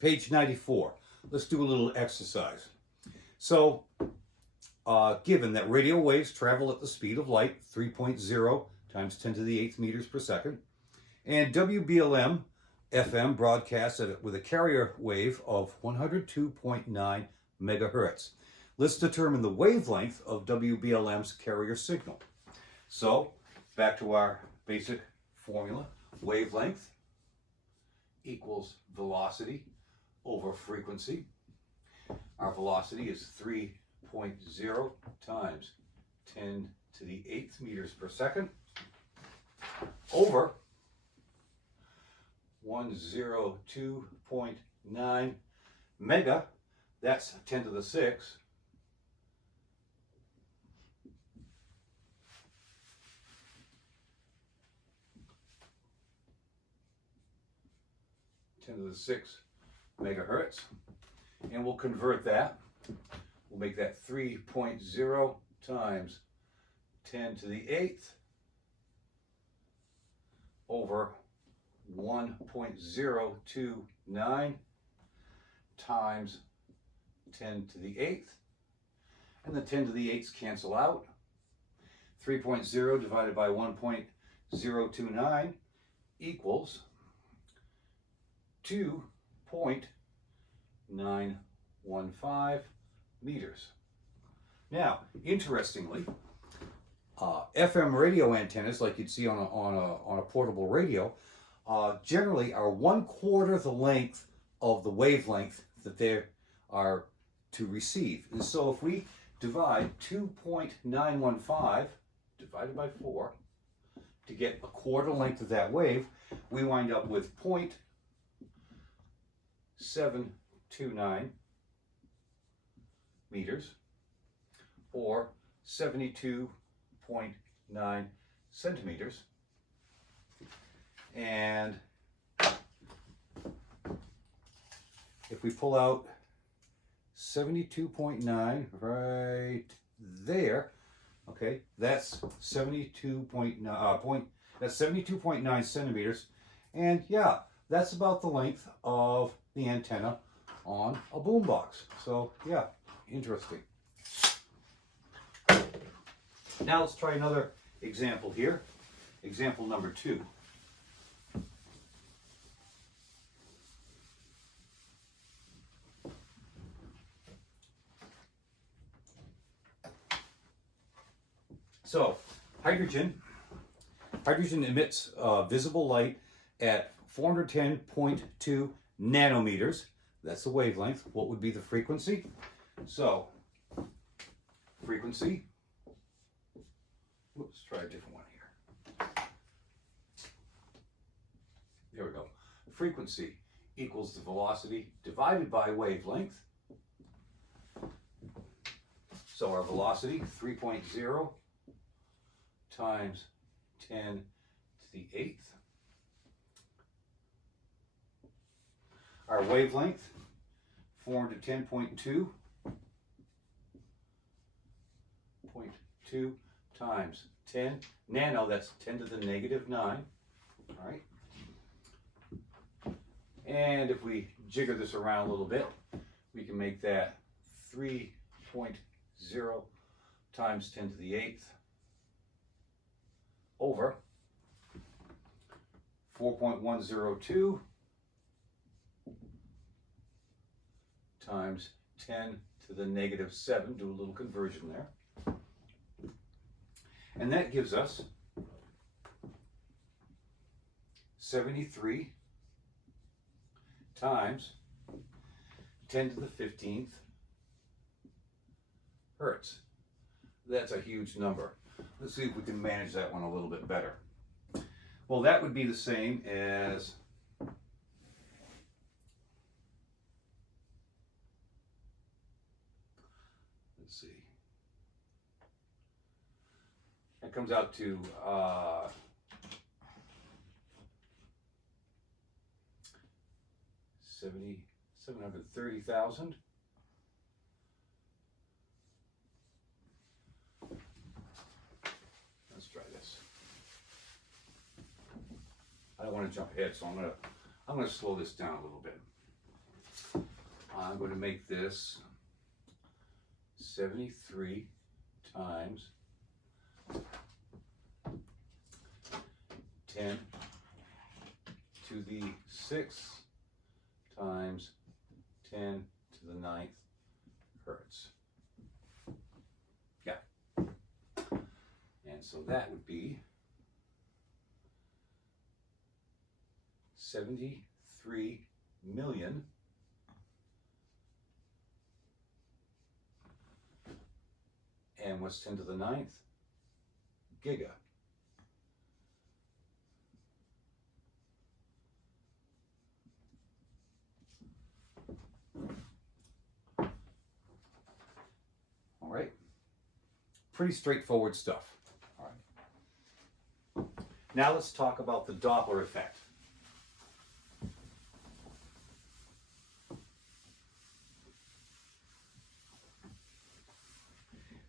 page 94. Let's do a little exercise. So, given that radio waves travel at the speed of light, 3.0 times 10 to the 8th meters per second, and WBLM FM broadcasts with a carrier wave of 102.9 megahertz. Let's determine the wavelength of WBLM's carrier signal. So, back to our basic formula. Wavelength equals velocity over frequency. Our velocity is 3.0 times 10 to the 8th meters per second over 102.9 mega, that's 10 to the 6. To the 6 megahertz, and we'll convert that. We'll make that 3.0 times 10 to the 8th over 1.029 times 10 to the 8th, and the 10 to the 8ths cancel out. 3.0 divided by 1.029 equals 2.915 meters. Now, interestingly, FM radio antennas, like you'd see on a portable radio, generally are 1/4 the length of the wavelength that they are to receive. And so if we divide 2.915 divided by 4 to get a quarter length of that wave, we wind up with 0.729 meters, or 72.9 centimeters. And if we pull out 72.9 right there, okay, that's 72.9 centimeters, and yeah, that's about the length of the antenna on a boombox. So yeah, interesting. Now let's try another example here. Example number 2. So, hydrogen emits visible light at 410.2 nanometers. That's the wavelength. What would be the frequency? So, frequency, let's try a different one here. There we go. Frequency equals the velocity divided by wavelength. So our velocity, 3.0 times 10 to the 8th. Our wavelength, 410.2 times 10 nano, that's 10 to the negative 9. All right. And if we jigger this around a little bit, we can make that 3.0 times 10 to the 8th over 4.102 times 10 to the negative 7. Do a little conversion there. And that gives us 73 times 10 to the 15th hertz. That's a huge number. Let's see if we can manage that one a little bit better. Well, that would be the same as that comes out to 730,000. Let's try this. I don't want to jump ahead, so I'm gonna slow this down a little bit. I'm going to make this 73 times 10 to the 6th times 10 to the 9th hertz. Yeah. And so that would be 73 million and what's 10 to the 9th? Giga. All right. Pretty straightforward stuff. All right. Now let's talk about the Doppler effect.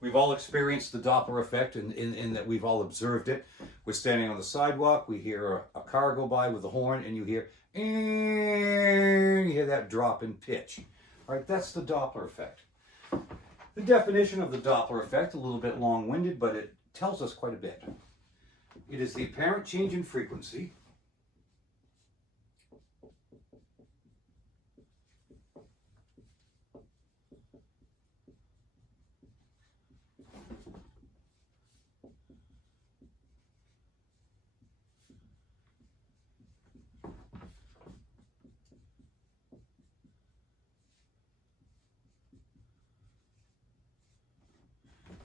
We've all experienced the Doppler effect in that we've all observed it. We're standing on the sidewalk, we hear a car go by with a horn, and you hear that drop in pitch. All right, that's the Doppler effect. The definition of the Doppler effect, a little bit long-winded, but it tells us quite a bit. It is the apparent change in frequency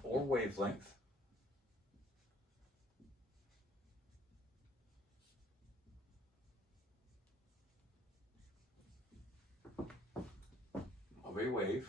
or wavelength of a wave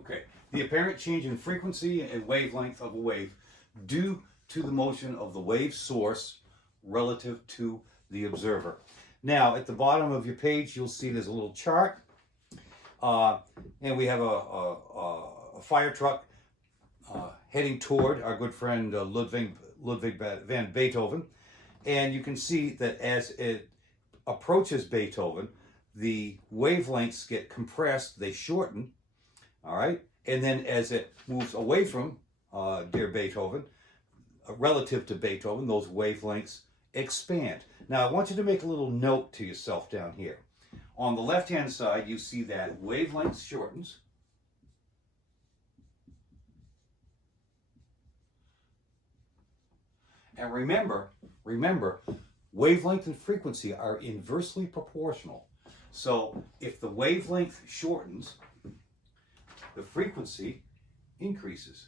Okay, the apparent change in frequency and wavelength of a wave due to the motion of the wave source relative to the observer. Now, at the bottom of your page, you'll see there's a little chart, and we have a fire truck heading toward our good friend Ludwig van Beethoven, and you can see that as it approaches Beethoven, the wavelengths get compressed, they shorten. All right, and then as it moves away from dear Beethoven, relative to Beethoven, those wavelengths expand. Now, I want you to make a little note to yourself down here. On the left-hand side, you see that wavelength shortens. And remember, wavelength and frequency are inversely proportional. So if the wavelength shortens, the frequency increases.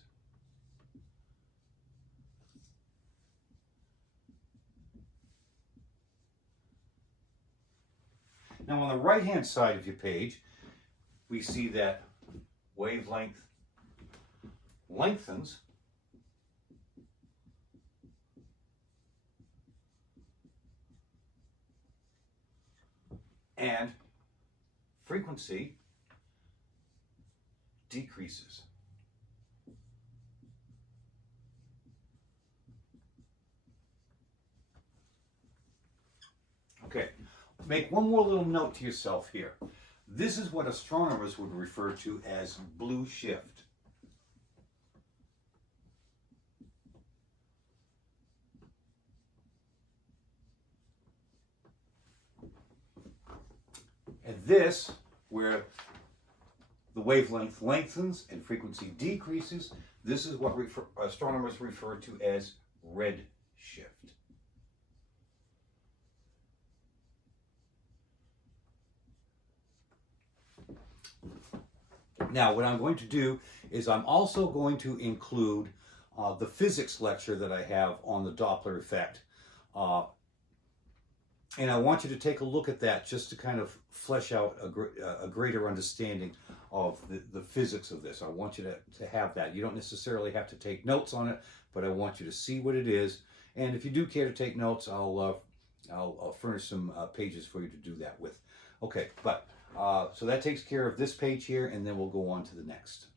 Now on the right-hand side of your page, we see that wavelength lengthens and frequency decreases. Okay, make one more little note to yourself here. This is what astronomers would refer to as blue shift. And this, where the wavelength lengthens and frequency decreases, this is what astronomers refer to as red shift. Now, what I'm going to do is I'm also going to include the physics lecture that I have on the Doppler effect. And I want you to take a look at that just to kind of flesh out a greater understanding of the physics of this. I want you to have that. You don't necessarily have to take notes on it, but I want you to see what it is. And if you do care to take notes, I'll furnish some pages for you to do that with. Okay, but so that takes care of this page here, and then we'll go on to the next.